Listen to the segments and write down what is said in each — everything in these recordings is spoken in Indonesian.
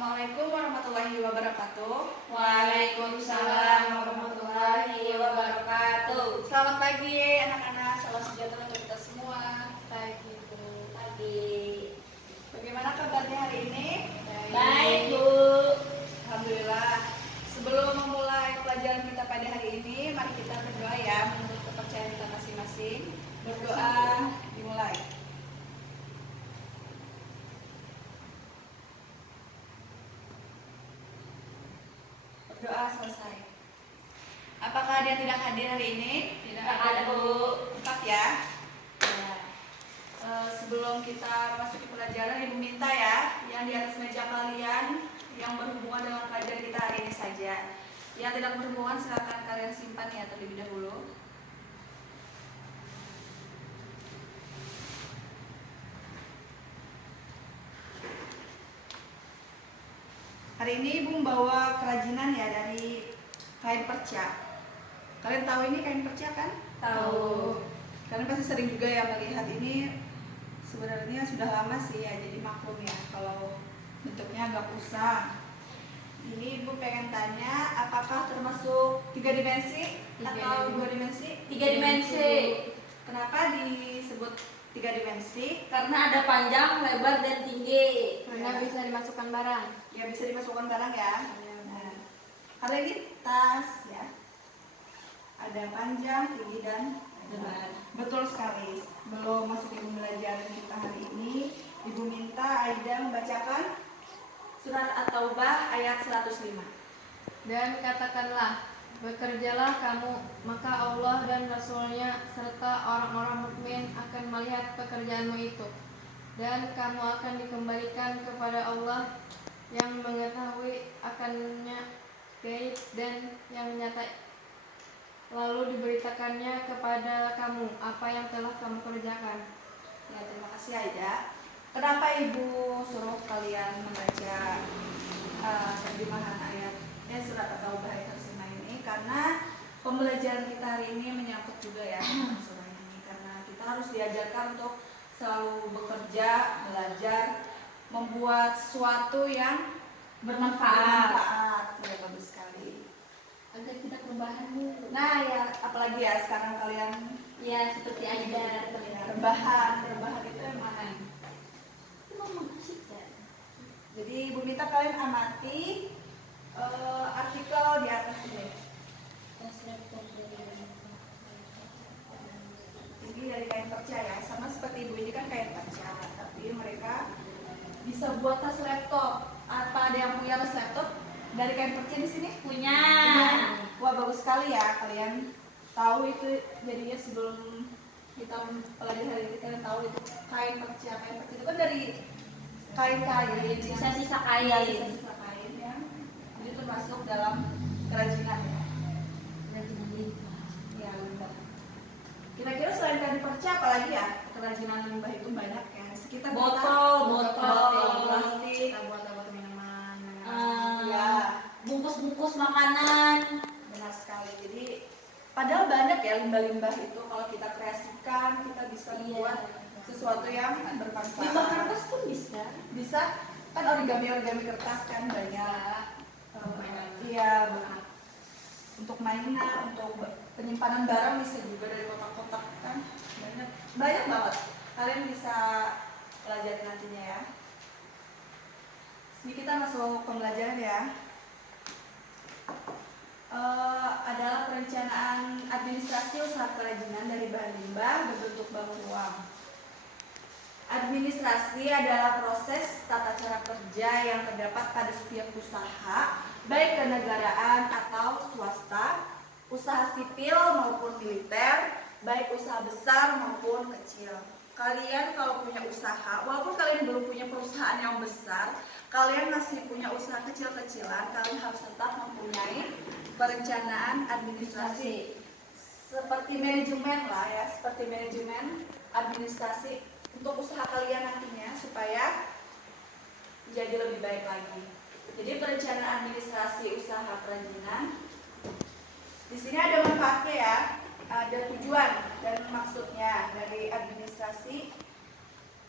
Assalamualaikum warahmatullahi wabarakatuh. Waalaikumsalam warahmatullahi wabarakatuh. Selamat pagi anak-anak, salam sejahtera untuk kita semua. Pagi Bu. Pagi. Bagaimana kabarnya hari ini? Baik Bu. Alhamdulillah. Sebelum memulai pelajaran kita pada hari ini, mari kita berdoa ya menurut kepercayaan kita masing-masing. Berdoa dimulai. Berdoa selesai. Apakah ada yang tidak hadir hari ini? Tidak ada Bu. Tetap ya. Sebelum kita masuk ke pelajaran, Ibu minta ya yang di atas meja kalian yang berhubungan dengan pelajaran kita hari ini saja. Yang tidak berhubungan silakan kalian simpan ya terlebih dahulu. Hari ini Ibu membawa kerajinan ya dari kain perca. Kalian tahu ini kain perca kan? Tahu. Kalian pasti sering juga ya melihat ini. Sebenarnya sudah lama sih ya, jadi maklum ya kalau bentuknya agak usang. Ini Ibu pengen tanya, apakah termasuk 3 dimensi atau 2 dimensi? 3 dimensi. Kenapa disebut 3 dimensi? Karena ada panjang, lebar dan tinggi. Karena bisa dimasukkan barang. Ya bisa dimasukkan barang ya. Nah, ada ini tas ya. Ada panjang, tinggi dan lebar. Betul sekali. Belum masuk ke pembelajaran kita hari ini, Ibu minta Aida membacakan surat At-Taubah ayat 105. Dan katakanlah, bekerjalah kamu, maka Allah dan Rasul-Nya serta orang-orang mukmin akan melihat pekerjaanmu itu. Dan kamu akan dikembalikan kepada Allah yang mengetahui akannya gaib dan yang nyata, lalu diberitakannya kepada kamu apa yang telah kamu kerjakan. Ya, terima kasih Aida. Kenapa Ibu suruh kalian membaca terjemahan ayat surat At-Taubah ayat 105 ini? Karena pembelajaran kita hari ini menyangkut juga ya dengan surah ini. Karena kita harus diajarkan untuk selalu bekerja, belajar, membuat sesuatu yang bermanfaat. Ya, bagus sekali. Agar kita perubahan Bu. Nah ya, apalagi ya sekarang kalian Ya seperti Aida. rebahan itu yang mana? Jadi Ibu minta kalian amati artikel di atas ini. Ini dari kain perca ya, sama seperti Ibu ini kan kain perca, tapi mereka bisa buat tas laptop. Apa ada yang punya tas laptop dari kain perca di sini? Punya. Wah bagus sekali ya, kalian tahu itu jadinya sebelum kita pelajari hari ini kalian tahu itu kain perca itu kan dari kain-kain, Sisa-sisa kain. sisa kain ya. Jadi termasuk dalam kerajinan ya. Ya limbah. Kira-kira selain kain perca apalagi ya kerajinan limbah itu banyak ya. Sekitar Botol. plastik, buat minuman. Ya. Bungkus-bungkus makanan. Benar sekali. Jadi padahal banyak ya limbah-limbah itu kalau kita kreasikan kita bisa membuat sesuatu yang bermanfaat. Limbah kertas pun bisa. Bisa kan origami kertas kan banyak. Iya benar. Untuk mainan, untuk penyimpanan barang bisa juga dari kotak-kotak kan banyak banget. Kalian bisa pelajari nantinya ya. Ini kita masuk pembelajaran ya. Adalah perencanaan administrasi usaha kerajinan dari bahan limbah berbentuk balon uang. Administrasi adalah proses tata cara kerja yang terdapat pada setiap usaha, baik kenegaraan atau swasta, usaha sipil maupun militer, baik usaha besar maupun kecil. Kalian kalau punya usaha, walaupun kalian belum punya perusahaan yang besar, kalian masih punya usaha kecil-kecilan, kalian harus tetap mempunyai perencanaan administrasi. Seperti manajemen lah ya, seperti manajemen administrasi untuk usaha kalian nantinya supaya jadi lebih baik lagi. Jadi perencanaan administrasi usaha kerajinan. Di sini ada manfaatnya ya, ada tujuan dan maksudnya dari administrasi,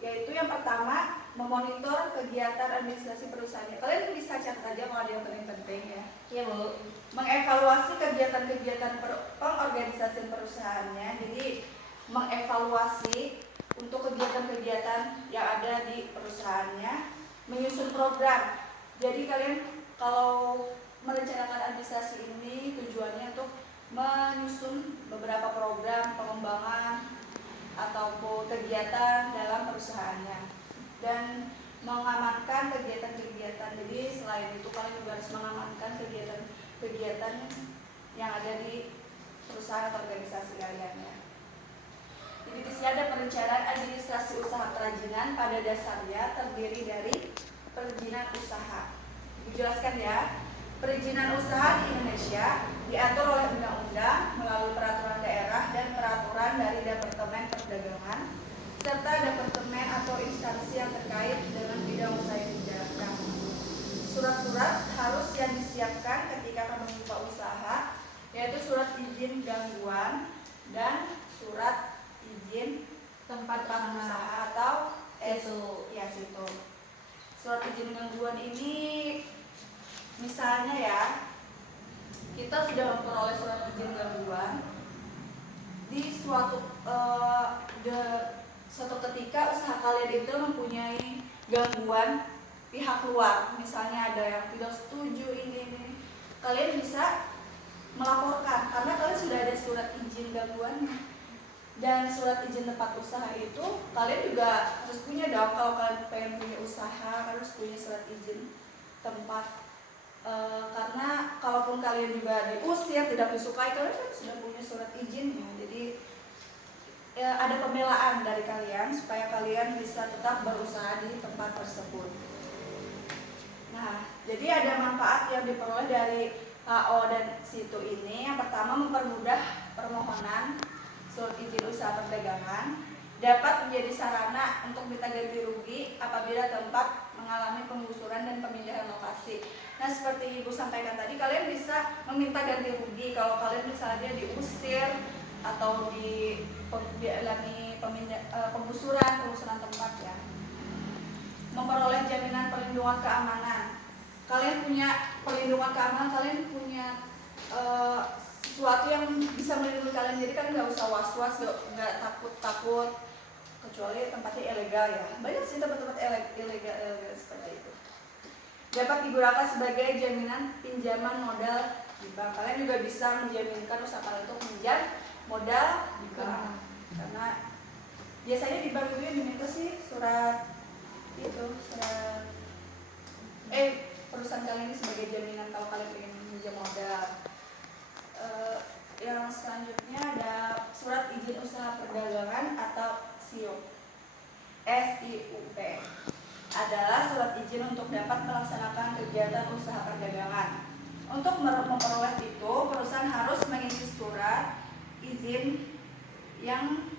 yaitu yang pertama memonitor kegiatan administrasi perusahaannya. Kalian bisa catat aja kalau ada yang penting-penting ya. Iya, Bu. Mengevaluasi kegiatan-kegiatan pengorganisasian perusahaannya. Jadi mengevaluasi untuk kegiatan-kegiatan yang ada di perusahaannya, menyusun program. Jadi kalian kalau merencanakan administrasi ini tujuannya untuk menyusun beberapa program pengembangan ataupun kegiatan dalam perusahaannya dan mengamankan kegiatan-kegiatan. Jadi selain itu kalian juga harus mengamankan kegiatan-kegiatan yang ada di perusahaan atau organisasi kalian ya. Jadi di sini ada perencanaan administrasi usaha kerajinan, pada dasarnya terdiri dari perizinan usaha. Dijelaskan ya. Perizinan usaha di Indonesia diatur oleh undang-undang melalui peraturan daerah dan peraturan dari Departemen Perdagangan serta departemen atau instansi yang terkait dengan bidang usaha yang dijalankan. Surat-surat harus yang disiapkan ketika kamu membuka usaha, yaitu surat izin gangguan dan surat izin tempat usaha atau situ. Surat izin gangguan ini misalnya ya, kita sudah memperoleh surat izin gangguan di suatu ketika usaha kalian itu mempunyai gangguan pihak luar, misalnya ada yang tidak setuju ini, kalian bisa melaporkan karena kalian sudah ada surat izin gangguannya. Dan surat izin tempat usaha itu kalian juga harus punya dong. Kalau kalian pengen punya usaha harus punya surat izin tempat. Karena kalaupun kalian juga diusir, tidak disukai, kalian kan sudah punya surat izinnya. Jadi ada pembelaan dari kalian supaya kalian bisa tetap berusaha di tempat tersebut. Nah, jadi ada manfaat yang diperoleh dari HO dan situ ini. Yang pertama, mempermudah permohonan surat izin usaha perdagangan, dapat menjadi sarana untuk minta ganti rugi apabila tempat mengalami penggusuran dan pemindahan lokasi. Nah, seperti Ibu sampaikan tadi, kalian bisa meminta ganti rugi kalau kalian misalnya diusir atau dialami penggusuran tempat ya. Memperoleh jaminan perlindungan keamanan. Kalian punya perlindungan keamanan, kalian punya sesuatu yang bisa melindungi kalian, jadi kalian nggak usah was-was, nggak takut kecuali tempatnya ilegal ya. Banyak sih tempat-tempat ilegal seperti itu. Dapat digunakan sebagai jaminan pinjaman modal di bank. Kalian juga bisa menjaminkan usaha kalian untuk pinjam modal di bank. Karena biasanya di bank itu yang diminta sih surat perusahaan kalian ini sebagai jaminan kalau kalian ingin pinjam modal. Yang selanjutnya ada surat izin usaha perdagangan atau SIUP. SIUP adalah surat izin untuk dapat melaksanakan kegiatan usaha perdagangan. Untuk memperoleh itu, perusahaan harus mengisi surat izin yang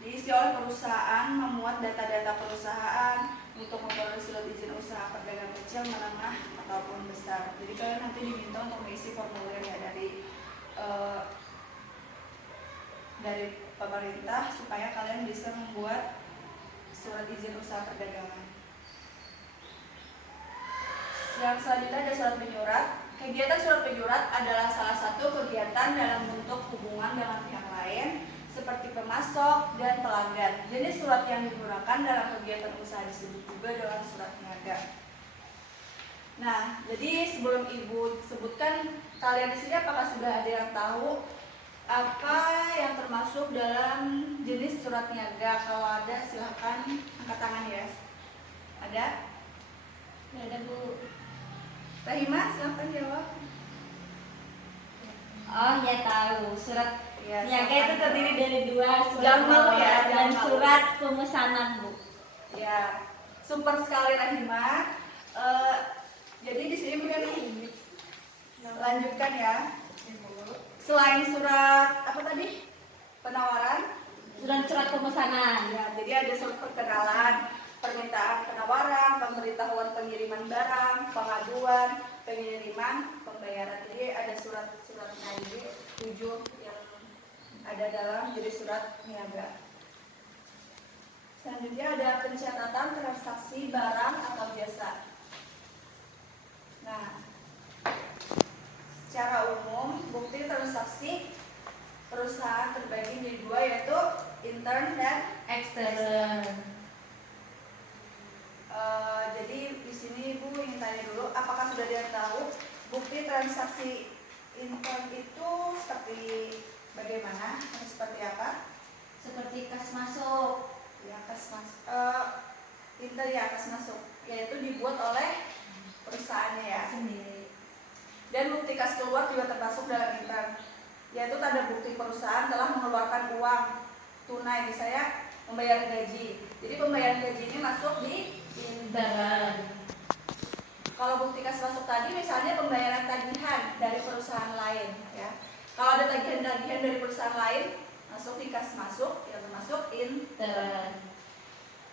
diisi oleh perusahaan, memuat data-data perusahaan untuk memperoleh surat izin usaha perdagangan kecil, menengah, ataupun besar. Jadi kalian nanti diminta untuk mengisi formulir ya dari pemerintah supaya kalian bisa membuat surat izin usaha perdagangan. Yang selanjutnya ada surat menyurat. Kegiatan surat menyurat adalah salah satu kegiatan dalam bentuk hubungan dengan pihak lain seperti pemasok dan pelanggan. Jenis surat yang digunakan dalam kegiatan usaha disebut juga dengan surat niaga. Nah, jadi sebelum Ibu sebutkan, kalian di sini apakah sudah ada yang tahu apa yang termasuk dalam jenis surat niaga? Kalau ada silahkan angkat tangan ya. Ada? Nggak ada, Bu. Rahima, silahkan jawab. Oh ya, tahu. Surat Ya, niaga itu terdiri dari dua, surat Jangan malu ya, penawaran dan jangan malu. surat pemesanan, Bu. Ya, super sekali Rahima. Jadi di sini mungkin lanjutkan ya. Selain surat apa tadi? Penawaran. Surat pemesanan. Ya, jadi ada surat perkenalan, permintaan penawaran, pemberitahuan pengiriman barang, pengaduan, pengiriman, pembayaran. Jadi ada surat-suratnya ini 7 yang ada dalam jadi surat niaga. Selanjutnya ada pencatatan transaksi barang atau jasa. Nah, secara umum bukti transaksi perusahaan terbagi menjadi dua, yaitu intern dan Extern. Jadi di sini Ibu ingin tanya dulu, apakah sudah ada yang tahu bukti transaksi intern itu seperti bagaimana atau seperti apa? Seperti kas masuk. Ya, kas masuk. Intern ya, kas masuk, yaitu dibuat oleh perusahaannya ya. Sendiri. Dan bukti kas keluar juga termasuk dalam intern, yaitu tanda bukti perusahaan telah mengeluarkan uang tunai, misalnya membayar gaji. Jadi pembayaran gaji ini masuk di Intern. Kalau bukti kas masuk tadi misalnya pembayaran tagihan dari perusahaan lain ya. Kalau ada tagihan-tagihan dari perusahaan lain masuk di kas masuk, yang termasuk intern.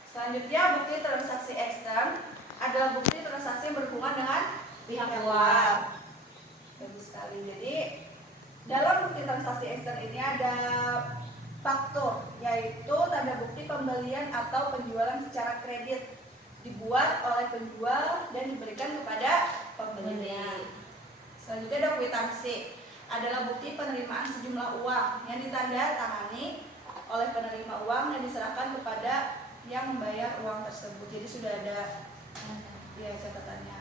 Selanjutnya bukti transaksi ekstern adalah bukti transaksi yang berhubungan dengan pihak luar. Bagus sekali. Jadi dalam bukti transaksi ekstern ini ada faktur, yaitu tanda bukti pembelian atau penjualan secara kredit dibuat oleh penjual dan diberikan kepada pembeli. Selanjutnya ada kwitansi, adalah bukti penerimaan sejumlah uang yang ditandatangani oleh penerima uang dan diserahkan kepada yang membayar uang tersebut. Jadi sudah ada ya catatannya.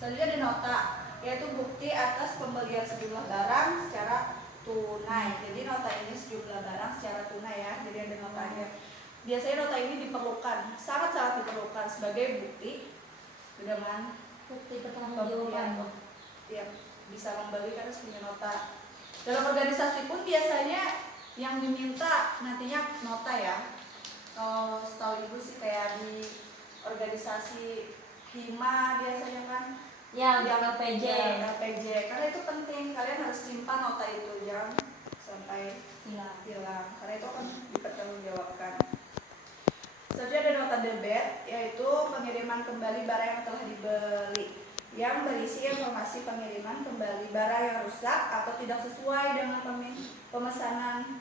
Selanjutnya ada nota, yaitu bukti atas pembelian sejumlah barang secara tunai. Jadi nota ini sejumlah barang secara tunai ya. Jadi ada notanya. Biasanya nota ini diperlukan, sangat-sangat diperlukan sebagai bukti dengan Bukti pertanggungjawaban. yang bisa membeli kan harus punya nota. Dalam organisasi pun biasanya yang diminta nantinya nota ya. Kalau setahu Ibu sih kayak di organisasi hima biasanya kan Ya, yang LPJ. LPJ, karena itu penting, kalian harus simpan nota itu, jangan sampai hilang, karena itu akan dipertanggungjawabkan. Selanjutnya ada nota debit, yaitu pengiriman kembali barang yang telah dibeli, yang berisi informasi pengiriman kembali barang yang rusak atau tidak sesuai dengan pemesanan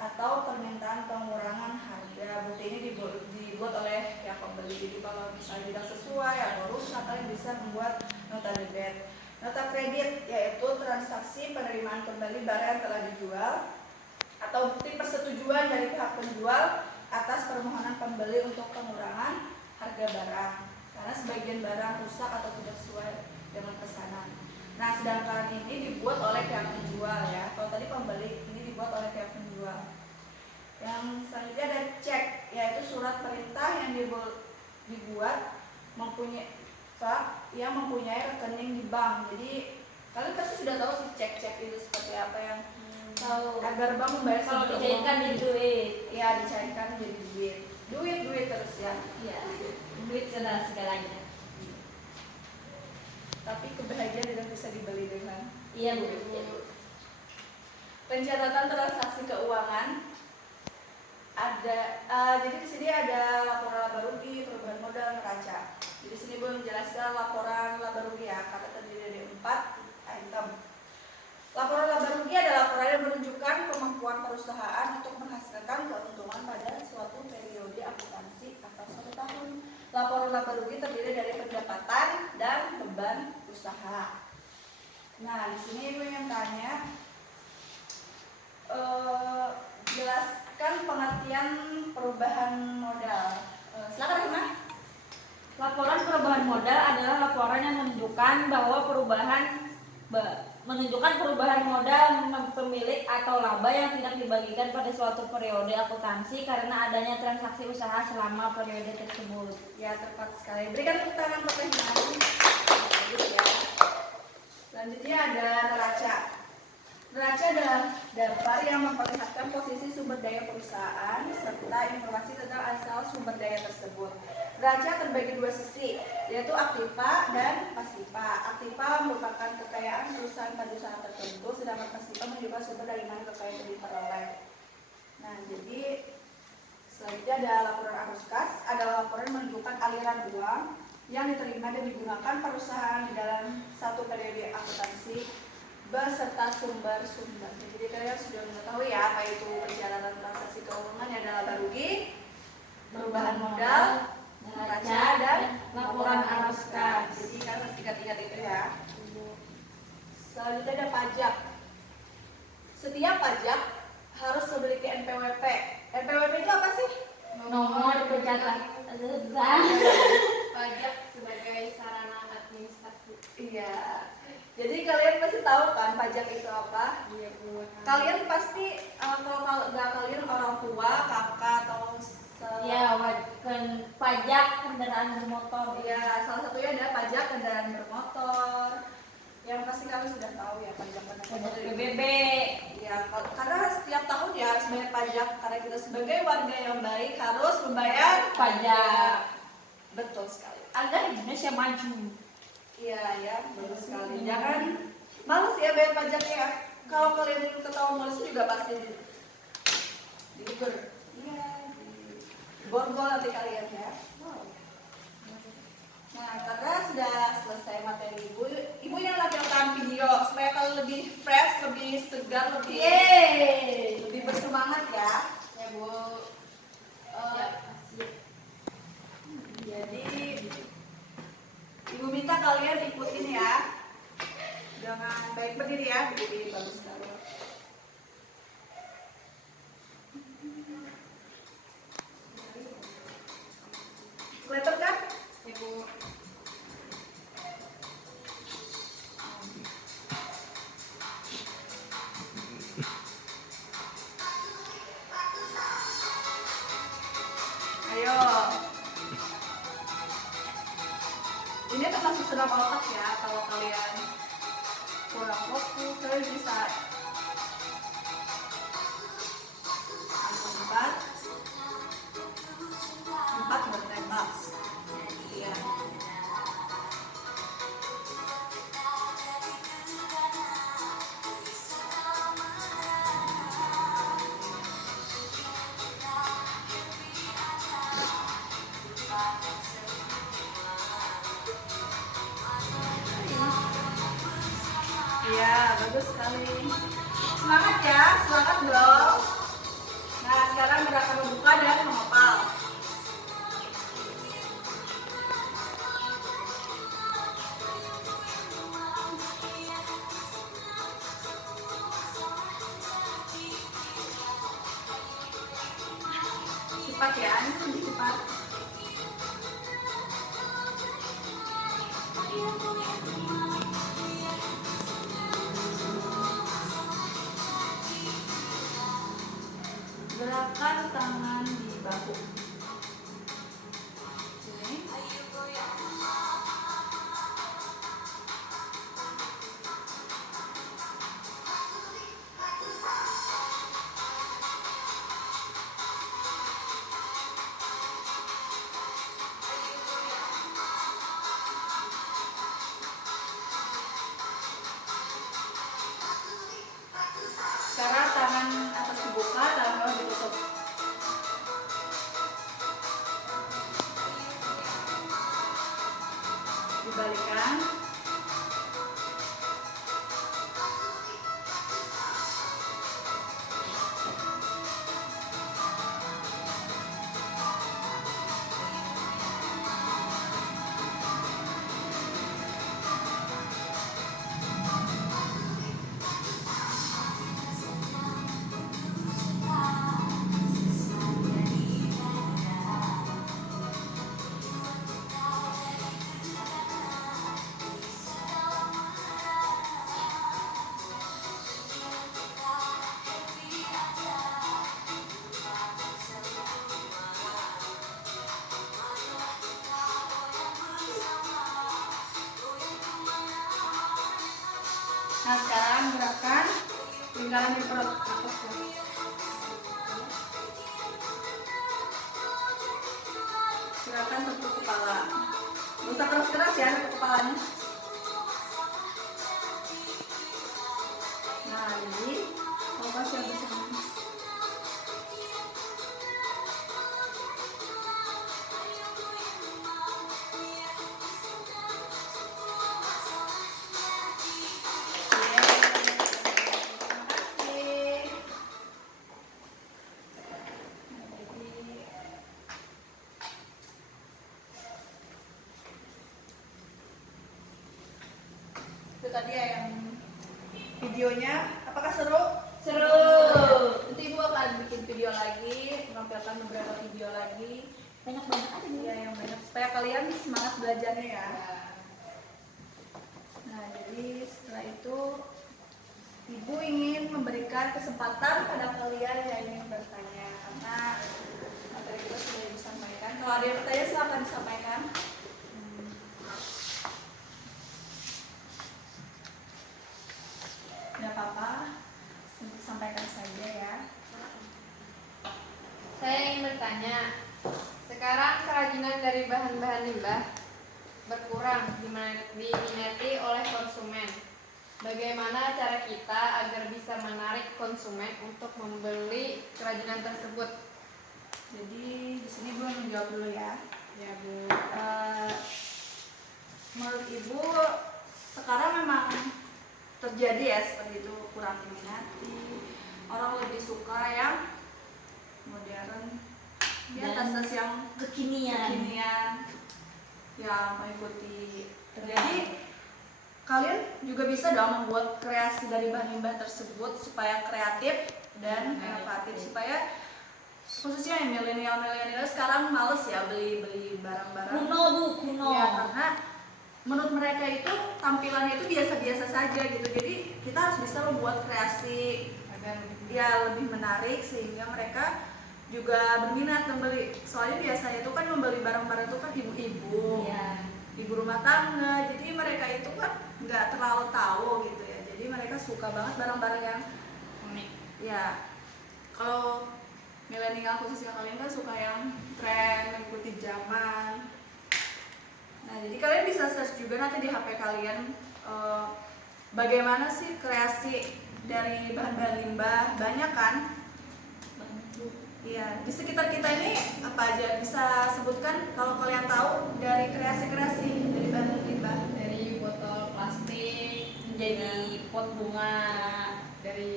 atau permintaan pengurangan harga. Bukti ini dibuat oleh yang pembeli. Jadi kalau misalnya tidak sesuai atau rusak, kalian bisa membuat nota debit. Nota kredit, yaitu transaksi penerimaan kembali barang yang telah dijual atau bukti persetujuan dari pihak penjual atas permohonan pembeli untuk pengurangan harga barang karena sebagian barang rusak atau tidak sesuai dengan pesanan. Nah, sedangkan ini dibuat oleh pihak penjual ya. Kalau tadi pembeli, ini dibuat oleh pihak penjual. Yang selanjutnya ada cek, yaitu surat perintah yang dibuat yang mempunyai rekening di bank. Jadi kalian pasti sudah tahu sih cek-cek itu seperti apa yang tahu agar bank membayar Kalau sebuah dicairkan uang. jadi duit. Ya, dicairkan jadi duit terus ya. Iya. Duit segalanya. Tapi kebahagiaan tidak bisa dibeli dengan Iya, Bu. pencatatan transaksi keuangan. Ada jadi di sini ada laporan laba rugi, perubahan modal, neraca. Jadi sini belum menjelaskan laporan laba rugi ya, karena terdiri dari 4 item. Laporan laba rugi adalah laporan yang menunjukkan kemampuan perusahaan untuk menghasilkan keuntungan pada suatu periode akuntansi atau 1 tahun. Laporan laba rugi terdiri dari pendapatan dan beban usaha. Nah, di sini ibu yang tanya, jelaskan pengertian perubahan modal. Silakan Rima. Laporan perubahan modal adalah laporan yang menunjukkan bahwa perubahan modal pemilik atau laba yang tidak dibagikan pada suatu periode akuntansi karena adanya transaksi usaha selama periode tersebut. Ya, tepat sekali. Berikan tepuk tangan untuk Rima. Bagus ya. Selanjutnya ada neraca. Neraca adalah daftar yang memperlihatkan posisi sumber daya perusahaan serta informasi tentang asal sumber daya tersebut. Neraca terbagi 2 sisi, yaitu aktiva dan pasiva. Aktiva merupakan kekayaan perusahaan pada usaha tertentu, sedangkan pasiva menunjukkan sumber dari mana kekayaan itu diperoleh. Nah, jadi selanjutnya ada laporan arus kas, adalah laporan menunjukkan aliran uang yang diterima dan digunakan perusahaan di dalam satu periode akuntansi beserta sumber-sumber. Jadi kalian sudah mengetahui ya apa itu perjalanan transaksi keuangan yang adalah laba rugi, perubahan modal, neraca, dan laporan aroskas. Jadi kan harus ingat-ingat itu ya. Selanjutnya ada pajak. Setiap pajak harus memiliki NPWP. NPWP itu apa sih? Nomor pencatatan Pajak sebagai sarana administrasi. Iya. Jadi kalian pasti tahu kan pajak itu apa? Iya, Bu. Kalian pasti kalau nggak kalian orang tua, kakak atau ya pajak kendaraan bermotor. Iya, salah satunya ada pajak kendaraan bermotor. Yang pasti kalian sudah tahu ya pajak kendaraan Pajak bermotor. PBB. Ya, karena setiap tahun ya harus bayar pajak karena kita sebagai warga yang baik harus membayar Pajak. Betul sekali. Agar Indonesia maju. Iya ya, bagus sekali. Jangan males ya bayar pajaknya ya. Kalau kalian ketahuan males juga pasti digugur. Iya, borgol nanti kalian ya. Nah, karena sudah selesai materi ibu yang nampilkan video supaya kalian lebih fresh, lebih segar, lebih bersemangat ya. Ya, Bu. Eh, Ya, Jadi ibu minta kalian ikutin ya. Jangan baik berdiri ya, berdiri bagus sekali. Kelihatan kan? Ya, Bu. Ayo. Ini termasuk senam otak ya. Kalau kalian kurang fokus, kalian bisa empat bertembak. Iya. Iya, bagus sekali. Semangat ya, semangat dong. Nah, sekarang gerakan membuka dan menghafal. Cepat ya, ini lebih cepat. Gerakan tangan di bahu. Sini. Sekarang tangan atas dibuka, tangan bawah ditutup. Dibalikan. Nah, sekarang gerakan lingkaran di perut. Gerakan tepuk kepala. Gak usah keras-keras ya tepuk kepalanya. Nah, ini fokus yang bersama. tadi ya yang videonya. Apakah seru? Seru. Nanti Ibu akan bikin video lagi, menampilkan beberapa video lagi. Banyak banget ada nih. Iya, yang banyak supaya kalian semangat belajarnya ya. Nah, jadi setelah itu Ibu ingin memberikan kesempatan pada kalian yang ingin bertanya karena materi itu sudah disampaikan. Kalau ada yang bertanya silakan disampaikan. Tidak apa-apa, sampaikan saja ya. Saya ingin bertanya, sekarang kerajinan dari bahan-bahan limbah berkurang diminati oleh konsumen. Bagaimana cara kita agar bisa menarik konsumen untuk membeli kerajinan tersebut? Jadi di sini Bu menjawab dulu ya. Ya Bu. Menurut Ibu sekarang memang terjadi ya seperti itu, kurang diminati. Orang lebih suka yang modern, di atas yang Kekinian. yang mengikuti. Jadi kalian juga bisa dong membuat kreasi dari bahan limbah tersebut supaya kreatif dan inovatif, supaya khususnya yang milenial sekarang males ya beli barang-barang Kuno Bu, kuno. ya, karena menurut mereka itu tampilannya itu biasa-biasa saja gitu. Jadi kita harus bisa membuat kreasi Agar ya lebih menarik sehingga mereka juga berminat membeli. Soalnya biasanya itu kan membeli barang-barang itu kan ibu-ibu, Iya. ibu rumah tangga. Jadi mereka itu kan nggak terlalu tahu gitu ya. Jadi mereka suka banget barang-barang yang unik. ya, kalau milenial khususnya kalian kan suka yang tren, mengikuti zaman. Nah, jadi kalian bisa search juga nanti di HP kalian bagaimana sih kreasi dari bahan-bahan limbah. Banyak kan? Iya, di sekitar kita ini apa aja bisa sebutkan kalau kalian tahu dari kreasi-kreasi dari bahan limbah. Dari botol plastik, Menjadi pot bunga. dari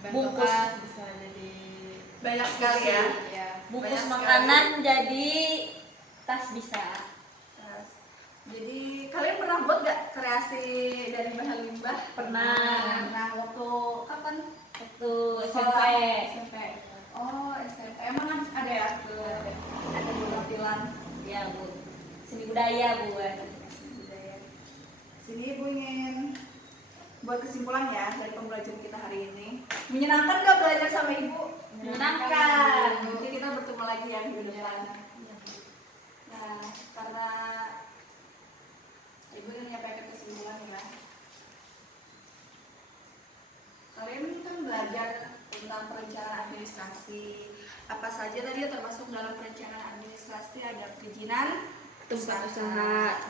ban Bungkus. bekas bisa jadi Banyak sekali ya. Ya. Bungkus Banyak sekali. makanan jadi tas bisa. Jadi kalian pernah buat gak kreasi dari bahan limbah? Pernah. Nah, waktu kapan? Waktu SMP. Sekolah? SMP. Oh, SMP. Emang ada ya? Ada tampilan Ya Bu. Seni budaya Bu. budaya. Sini Ibu ingin buat kesimpulan ya dari pembelajaran kita hari ini. Menyenangkan gak belajar sama Ibu? Menyenangkan. Nanti kita bertemu lagi ya minggu depan. Nah, karena Ibu ingin menyampaikan kesimpulan ya. Kalian kan belajar tentang perencanaan administrasi. Apa saja tadi yang termasuk dalam perencanaan administrasi? Ada perizinan Usaha.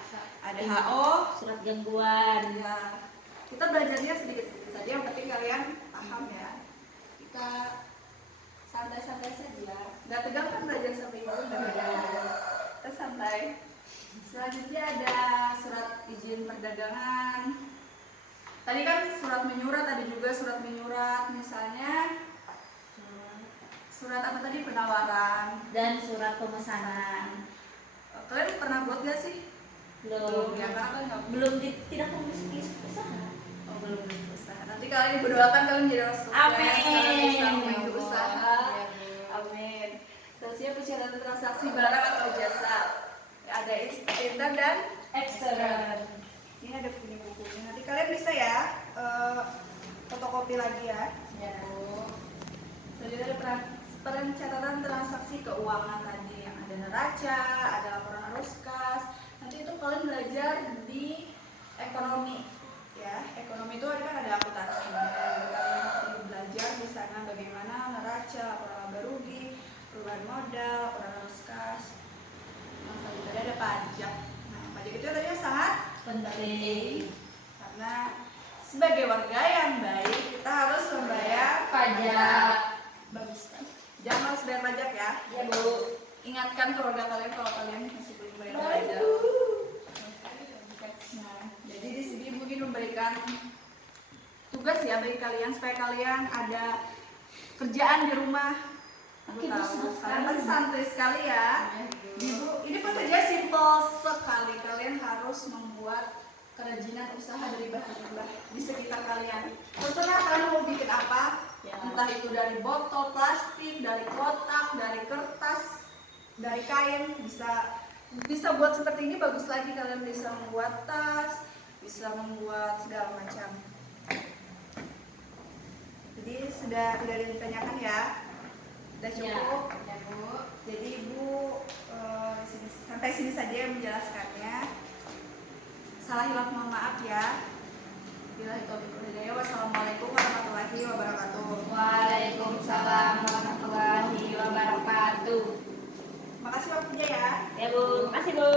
ada HO, Surat gangguan. ya. Kita belajarnya sedikit-sedikit saja, yang penting kalian paham ya. Kita santai-santai saja. Nggak tegang kan belajar sama Ibu? Kita santai. Selanjutnya ada surat izin perdagangan. Tadi kan surat menyurat, ada juga surat menyurat, misalnya surat apa tadi, penawaran Dan surat pemesanan. Kalian pernah buat gak sih? Belum. Ya, karena kalian nggak Belum tidak memiliki usaha. belum berusaha. Nanti kalian berdoakan kalian jadi orang sukses. Amin. Kalian bisa memiliki usaha. Ya, Bu. Amin. Terusnya persyaratan transaksi barang atau jasa. Ada intern dan Ekstern. ini ada punya bukunya. Nanti kalian bisa ya fotokopi lagi ya. Ya. Selanjutnya ada perencatatan transaksi keuangan tadi yang ada neraca, ada laporan arus kas. Nanti itu kalian belajar di ekonomi ya. Ekonomi itu kan ada akuntansinya. Kalian perlu belajar di sana bagaimana neraca, laporan laba rugi, perubahan modal, laporan arus kas. Nah, selanjutnya ada pajak. Nah, pajak itu tadinya sangat Penting. karena sebagai warga yang baik kita harus membayar Pajak. Bagus kan? Jangan harus bayar pajak ya. Ya Bu. Ingatkan keluarga kalian kalau kalian masih belum bayar pajak. Nah, jadi di sini mungkin memberikan tugas ya bagi kalian supaya kalian ada kerjaan di rumah. Aku Ibu tahu senang kalian sekali. pasti santai sekali ya. Ibu, ini pekerjaan simpel sekali. Kalian harus membuat kerajinan usaha dari bahan limbah di sekitar kalian. Terserah kalian mau bikin apa, Ya. entah itu dari botol plastik, dari kotak, dari kertas, dari kain, bisa buat seperti ini. Bagus lagi, kalian bisa membuat tas, bisa membuat segala macam. Jadi sudah tidak ada yang ditanyakan ya, sudah cukup. Ya, Bu. Jadi Ibu sampai sini saja menjelaskannya. Salah hilaf mohon maaf ya. Billahi taufiq wal hidayah. Wassalamualaikum warahmatullahi wabarakatuh. Waalaikumsalam warahmatullahi wabarakatuh. Makasih waktunya ya. Ya Bu, makasih Bu.